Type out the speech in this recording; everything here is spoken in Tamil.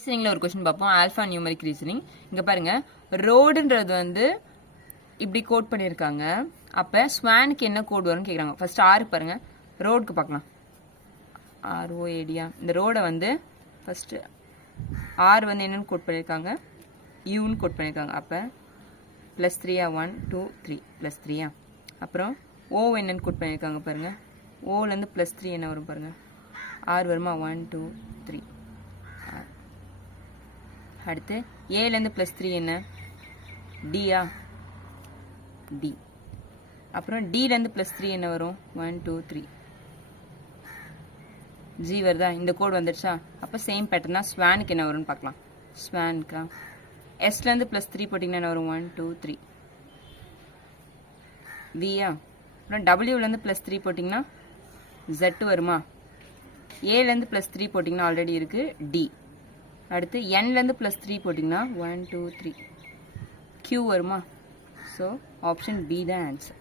ரீசனிங்கில் ஒரு கொஸ்டின் பார்ப்போம். Alpha numeric reasoning. இங்கே பாருங்கள், ரோடுன்றது வந்து இப்படி கோட் பண்ணியிருக்காங்க. அப்போ ஸ்வானுக்கு என்ன கோட் வரும்னு கேட்குறாங்க. ஃபர்ஸ்ட் ஆறு பாருங்கள், ரோடுக்கு பார்க்கலாம். ROADயா, இந்த ரோடை வந்து ஃபஸ்ட்டு ஆர் வந்து என்னென்னு கோட் பண்ணியிருக்காங்க, யூன்னு கோட் பண்ணியிருக்காங்க. அப்போ +3 1 2 3 +3. அப்புறம் ஓ என்னென்னு கோட் பண்ணியிருக்காங்க பாருங்கள். ஓலேருந்து +3 என்ன வரும் பாருங்கள், ஆர் வருமா, 1 2 3. அடுத்து ஏலேருந்து +3 என்ன, டியா, டி. அப்புறம் டிலேருந்து +3 என்ன வரும், 1 2 3. ஜி வருதா, இந்த கோட் வந்துடுச்சா. அப்போ சேம் பேட்டர்ன் தான் ஸ்வானுக்கு என்ன வரும்னு பார்க்கலாம். ஸ்வானுக்கா எஸ்லேருந்து +3 போட்டிங்கன்னா என்ன வரும், 1 2 3 வியா. அப்புறம் டபிள்யூலேருந்து +3 போட்டிங்கன்னா Z வருமா. ஏலேருந்து +3 போட்டிங்கன்னா ஆல்ரெடி இருக்குது டி. அடுத்து என்லேருந்து +3 போட்டிங்கன்னா 1 2 3 Q வருமா. ஸோ ஆப்ஷன் பி தான் ஆன்சர்.